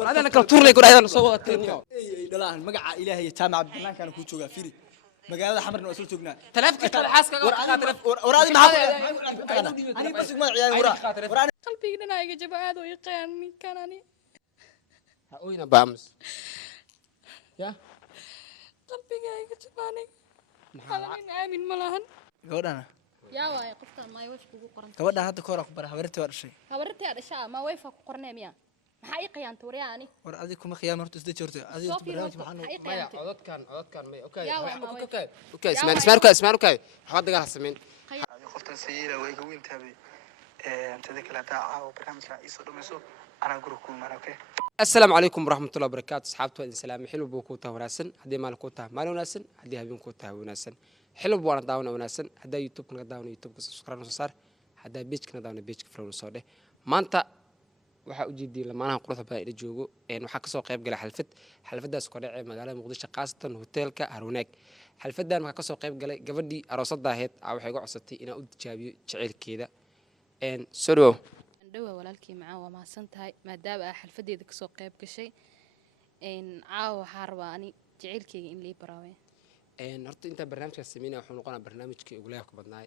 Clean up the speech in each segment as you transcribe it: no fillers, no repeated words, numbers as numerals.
أنا كلا تورلي كل هذا نصوّت تاني دلان مقع إلهي جامع بنان كانوا كوجوجا فيري مقالة حمرنا وصل جوجنا تلفك كل حاسك ورادي ما أنا بس ما عيال ورا قلبي أنا يا جماعة ويقيني كانني هقولنا بامس يا قلبي يا جماعة أنا آمن ملهن gabadhana يا واي قفتا ما يوفق قرن gabadha hadda ka hor ku bara habartii waa dhashay habartay adashaa ma wayfa ku qornay miya maxay i qiyaantay wariyaani war adiga kuma khiyaam horta isda joortay adiga barnaamij maxaan maya codadkan may okay يا واي ما okay okay اسمع okay waxba dagaal sameyn qoftan sayira way ka weyn tahay antada kala taa barnaamijka isoo dhamayso ana gurku ma okay السلام عليكم ورحمة الله وبركاته أصحابتي السلام حلو بوكوتا وناسن هدي مال كوتا مال وناسن هدي هبين كوتا وناسن حلو بوانا داونا وناسن هدا يوتيوب كنا داونا يوتيوب سبسكرايب وصار هدا بيج كنا داونا بيج فرون صوده ما أنت waxa u jeediyay lamaanaha quruxda badan ee joogo waxa ka soo qayb galay xalfadaas ku dhacay magaalada Muqdisho qaasatan hoteelka Haruneeg xalfadan waxa ka soo qayb galay gabadhii aroosadda ahayd waxay uga codsatay inay u tijaabiyo jaceylkeeda soo dhawa walaalkii macaa waa mahadsan tahay maadaama xalfadeeda ka soo qayb gashay caawa waxaa rabaa ani jaceylkeyga in lii baraawe horta inta barnaamijka sameynaa wuxuu noqonaa barnaamijkii ugu leebka badnaay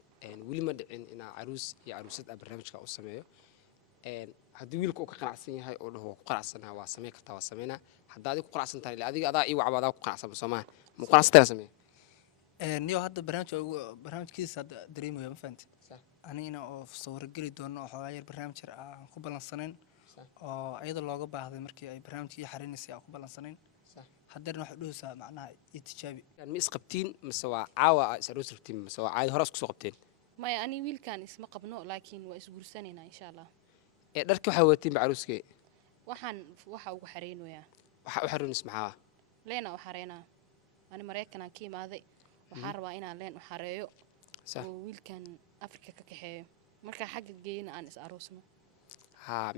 weli ma dhicin in caruus iyo caruusad barnaamijka u sameeyo haddii wiilku ka qanacsan yahay oo dhaho ku qanacsanahay waa sameyn kartaa waa sameynaa hadda adiga ku qanacsan tahay adiga adaa ii wacba adaa ku qanacsan Soomaaliya ma qanacsan sameey niyo hadda barnaamijkiisa hadda dareemayo ma fahanti anina oo sawir gali doono oo yar barnaamij aan ku balansanayn oo ayada looga baahday markii ay barnaamijkii xariinaysay aan ku balansanayn haddana waxa dhoosaa macnaha itijaabi ma isqabtiin mise waa caawa isaroos rabtiin mise waa caadi hore isku soo qabteen maya ani wiilkan isma qabno laakiin waa isguursanayna insha Allah dharka waxa watiin bacaruuskee waxa ugu xareynayaa waxa u xareynis maxaa leena u xareynaa ani Mareykan ka imaaday waxaan rabaa inaan leen u xareeyo oo wiilkan Afrika ka kaxeeyo marka xagga geeyna aan is aroosno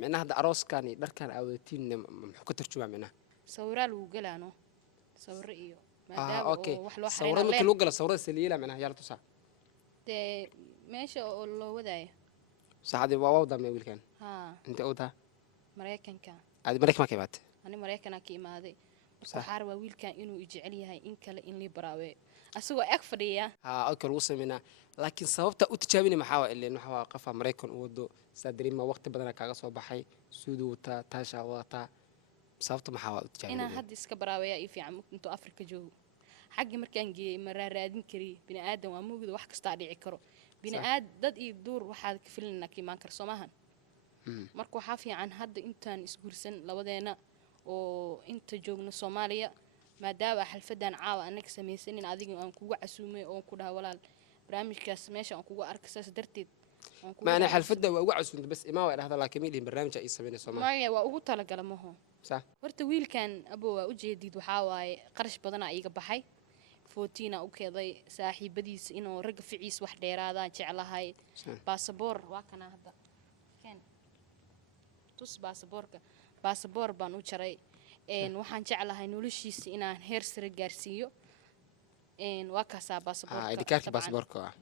macnaha hadda arooskan iyo dharkan aawadatiin muxuu ka tarjumaa macnaha sawiraal uu galaano sawir iyo maadaama wax loo xareeyo sawirada markii loo galo sawirada saliila macnaha yaa la tusaa meesha oo loo wadaayo saxadii waa wada ma wiilkan inta wada Mareykanka Mareykan ka imaatay ani Mareykan ka imaaday waxaan rabaa wiilkan inuu i jecel yahay in kale in lii baraawe asagoo ag fadhiya okay lagu sameeyna laakiin sababta u tijaabinay maxaa waa ileen waxa waa qafa Mareykan u wado saadariima waqti badan kaaga soo baxay suudu wata taasha wata sababta maxaa waa u tijaabinay inaan hadda iska baraaweya i fiican intuu Afrika joogo xagga markaan geeyay ma raadin kari bini aadan waa mugdo wax kasta dhici karo bini aad dad iyo duur waxaad ka filinaa kiimaan kar Soomahan marka waxa fiican hadda intaan isguursan labadeena oo inta joogno Soomaaliya maadaama xalfadan caawa anaga sameeysan adiga aan kugu casuumay oo ku dhahay walaal barnaamijkaas meesha aan kugu arkaysaas darteed ma ana xalfada waa ugu casuumay bas imaa way dhahdaa laakiin midii barnaamijka ay sameeyay Soomaaliya waa ugu talagalay maho sax horta wiilkan abo waa u jeedid waxa waaye qarash badan iga baxay footina u keeday saaxiibadiis inuu rag ficiis wax dheeraada jecelahay baasaboor waa kana hadda keen tus baasaboor baan u jaray waxaan jeclahay noloshiisa inaan heer sare gaarsiiyo waa kaasa baasaboorka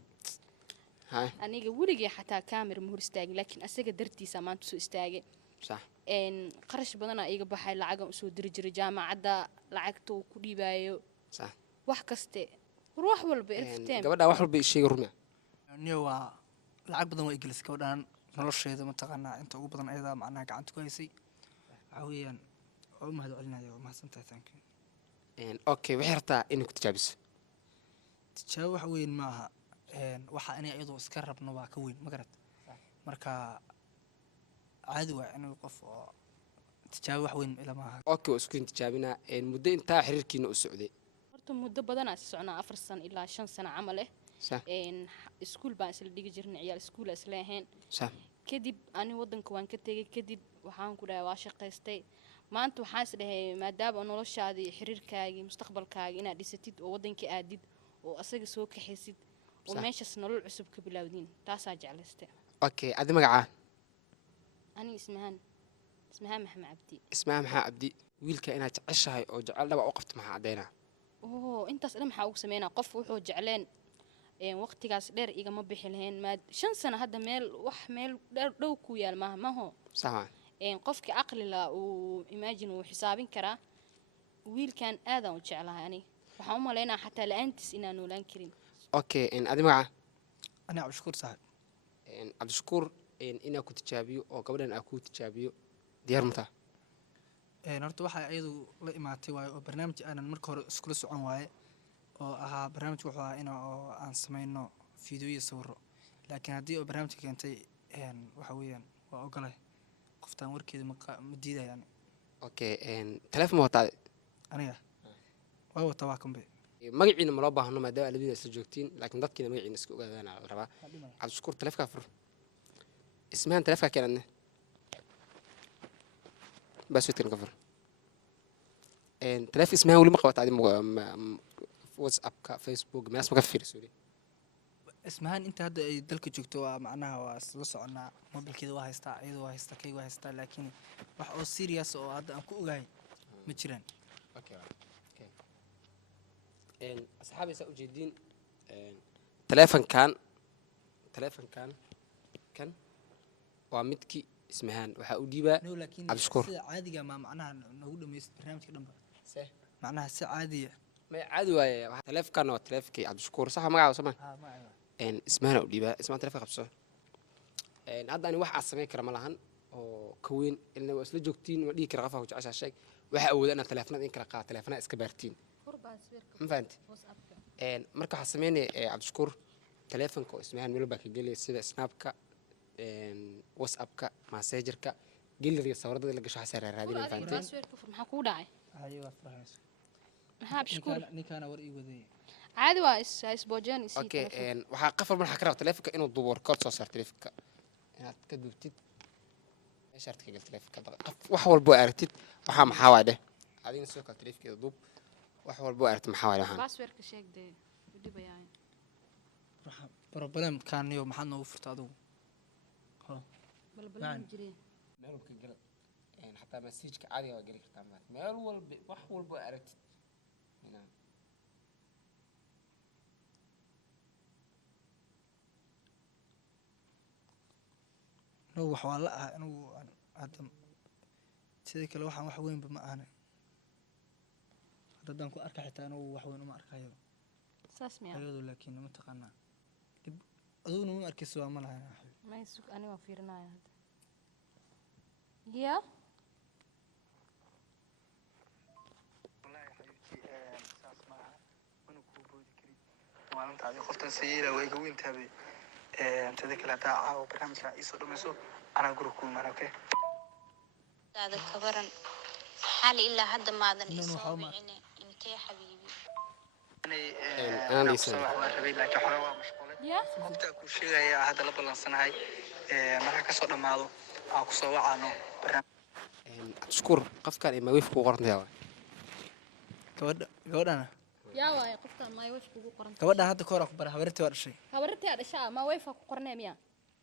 aniga weligii xataa kaamira ma hor istaagin laakiin asaga dartiisa maanta soo istaagay sax qarash badan iga baxay lacag aan soo diri jiray jaamacadda lacagta uu ku dhiibayo sax wax kaste ruux walba irfteen gabadha wax walba sheeg ruma niyo waa lacag badan way gelisay gabadhan nolosheeda ma taqaanaa inta ugu badan ayada macnaha gacanta ku haysay waxa weeyaan oo mahad celinayo mahadsantahay thank you okay waxay rabtaa in ku tijaabiso tijaabo wax weyn ma aha waxa inay iyadoo iska rabno waa ka weyn ma garad marka caadi waa inuu qof oo tijaabo wax weyn ila ma aha okay isku tijaabina muddo inta xiriirkiina u socday horta muddo badan aan socnaa 4 sano ilaa 5 sano camal iskuul baan isla dhigi jirnay ciyaal iskuul isla ahayn kadib ani wadanka waan ka tagay kadib waxaan ku dhahay waa shaqaystay maanta waxaan is dhahay maadaama noloshaadii xiriirkaaga mustaqbalkaaga inaad dhisatid oo wadanka aadid oo asaga soo kaxaysid oo meeshaas nolol cusub ka bilowdin taasaa jeclaystay okay adi magaca ani ismahan maxamed cabdi maxamed cabdi wiilka inaad jeceshahay oo jecel dhaba u qabto maxaa cadeena intaas dhan maxaa ugu sameynaa qof wuxuu jecleen waqtigaas dheer igama bixi lahayn maad 5 sano hadda meel dhow ku yaal maaho sax qofkii aqli la uu imagine uu xisaabin karaa wiilkan aadan u jeclahay ani waxaan u maleynaa xataa la'aantiis inaan noolaan karin okay adi magaca أنا عبد الشكور صاحب cabdishakuur inaa ku tijaabiyo oo gabadhan aa ku tijaabiyo diyaar ma taha horta waxaa iyadu la imaatay waaye oo barnaamij aanan marka hore iskula socon waaye oo ahaa barnaamij wuxuu ahaa oo aan samayno fiidiyooyin sawiro laakiin haddii oo barnaamijka keentay waxa weeyaan waa ogolay qoftaan warkeeda ma diidayaan okay telefoon ma wataa aniga waa wata waa kanbe magaciina ma loo baahno maadaama labadiina isla joogtiin laakiin dadkiina magaciina iska ogaadaan la rabaa cabdishakuur telefoonka fur ismahan telefoonka keenadne baasweedkan ka fur telefoon ismahan weli ma qabata adi whatsappka facebook meelaas ma ka fiiriso weli ismahaan inta hadda ay dalka joogto waa macnaha waa isla soconaa mobilkeeda waa haystaa iyadoo waa haystaa kayga waa haystaa laakiin wax oo serious oo hadda aan ku ogahay ma jiraan asxaabi saa ujeediin telefonkan kan waa midkii ismahaan waxaa u dhiibaa no laakiin cabdishakuur sida caadiga ma macnaha noogu dhameystay barnaamijka dhanba macnaha si caadiya ma caadi waaye telefonkan waa telefonkii cabdishakuur saxa magacaada soo ma ma ismahaan u dhiibaa ismahaan telefonka qabso hadda ani wax aad samayn kara ma lahan oo ka weyn ilna waa isla joogtiin ma dhihi kara qofaa ku jeceshaa sheeg waxaa awooda inaad teleefanada in kala qaado teleefanada iska baartiin ma fahanti marka waxaa sameynaya cabdishakuur teleefonka oo ismahaan meel baa ka gelaya sida snapka whatsappka messengerka galeriga sawirada la gasho waxaa raadinaya fahanteen maxaa kugu dhacay hayo waa farahayso maxaa cabdishakuur ninkaana war ii waday caadi waa isboojeen isi okay waxaa qafal markaa ka raba teleefonka inuu duubo record soo saar teleefonka inaad ka duubtid meeshaad ka gal teleefonka wax walbo aragtid waxaa maxaa waay dheh adigna sidoo kale teleefonkeeda duub wax walbo aragtid maxaa waay waxaan passwordka sheeg dee u dhibayaan problem kaaniyo maxaad noogu furta adigu balbalan jireen meel walba ka gal xataa messageka caadiga waa geli kartaa maanta meel walba wax walbo aragtid no wax waa la ah anigu hadda sidoo kale waxaan wax weynba ma ahane haddaan ku arka xitaa anigu wax weyn uma arkayo saas miya ayadu laakiin ma taqaanaa aduguna ma arkayso waa ma lahayn ma isug ani waa fiirinaya hadda ya maalinta adiga qoftan sayeela way iga weyn taabay tada kale haddaa caawa barnaamijka iisoo dhamayso anaa guri ku imaan okay هذا كبرن حالي إلا حد ما هذا الإصابة يعني أنت يا حبيبي أنا ليس ya qofta ku sheegaya hadda la balansanahay marka ka soo dhamaado aan ku soo wacano cabdishakuur qofkan ima wiif ku qorantayaa gabadhana yaa waaye qoftaan ma wifi kugu qoran gabadhan hadda ka hor ku bara habartii waa dhashay habartii dhashaa ma wifi ku qornay miya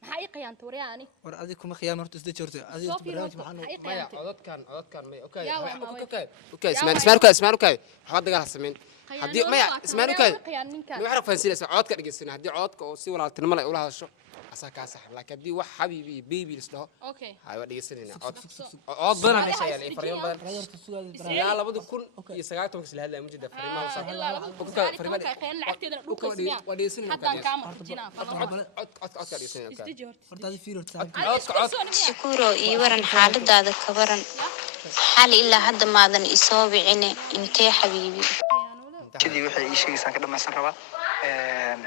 maxaa ii qiyaantay wariyaa ani war adiga kuma qiyaam horta isda joortay adiga barnaamij maxaa maya codadkan may okay yaa waa ma wifi okay ismaan okay waxba dagaal sameyn haddii maya ismaan okay ma waxaan fahansiinaysa codka dhageysana haddii codka oo si walaaltinimo leh ula hadasho asaa kaa sax laakiin haddii wax xabiibi iyo baby lisdhaho okay hay waa dhegeysanayna cod badan meesha yaala iyo fariimo badan ilaa 2019 isla hadlaya ma jirta fariimaha waa dhegeysanayna haddaan kaa marjinaa codka dhegeysanayna isdaji horta horta adiga fiir horta شكورو إيورن حالة هذا كبرن حالي إلا حد ما هذا الإصابة يعني أنت يا حبيبي sidii wixii ii sheegaysan ka dhamaysan rabaa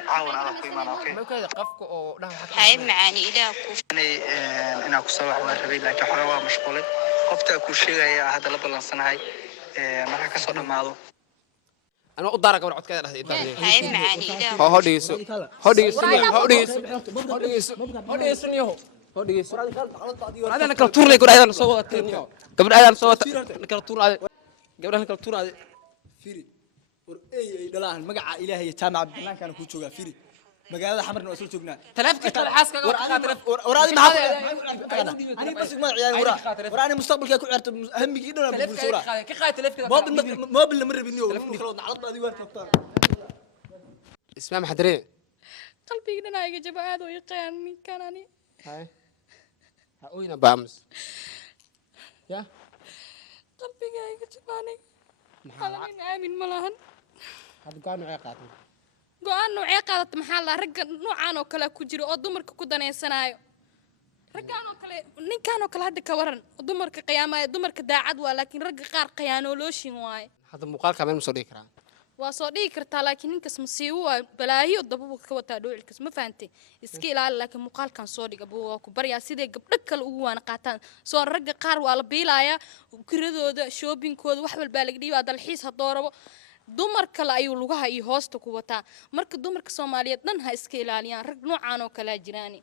caawan ala ku imaan okay ma kayda qafka oo dhaha waxa هاي معاني إلى كوف inaa ku soo wax waa rabay laakiin xore waa mashquulay qofta ku sheegaya hadda la balansanahay marka ka soo dhamaado أنا أقدر أقول عد كذا هاي معاني إلى هوديسو هذا أنا كل تور لي يقول هذا أنا صوت قبل هذا أنا صوت كل تور هذا قبل أنا كل تور هذا firi war ay dhalaan magaca ilaahay jaamac banaanka ku jooga firi magaalada xamarna waa soo joognaa تلفت كل حاسك war aadi maxaa ani bas ma ciyaar war ani mustaqbalka ku ciyaarto hamigii dhan buu soo raa كي خايت تلفت mobil lama rabin iyo kala naclad baadi waa tagtaan اسمع محدرين qalbiga dhan ayaga jaba aad u yaqaan ninkan ani هاي هقولنا بامس يا qalbiga ayaga jaba aniga محل nin aamin ma lahan هذا كانوا عقاتنا go-aan noocee qaadata maxaa la ragga noocaan oo kale ku jiro oo dumarka ku danaysanaayo raggaan oo kale ninkaan oo kale hadda ka waran dumarka qiyaamaya dumarka daacad waa laakiin ragga qaar khiyaanoolooshin waaye هذا مقال كمان مسؤولي كرام waa soo dhigi kartaa laakiin ninkas masiibo waa balaayo dabubu ka wataa dhowcilkas ma fahantay iska ilaali laakiin muuqaalkan soo dhiga buu waa ku baryaa siday gabdho kale ugu waana qaataan soo ragga qaar waa la biilayaa kiradooda shoobingkooda wax walbaa laga dhiibaa dalxiis haddoo rabo dumar kale ayuu lugaha iyo hoosta ku wataa marka dumarka soomaaliyeed dhan ha iska ilaaliyaan rag noocaan oo kalea jiraani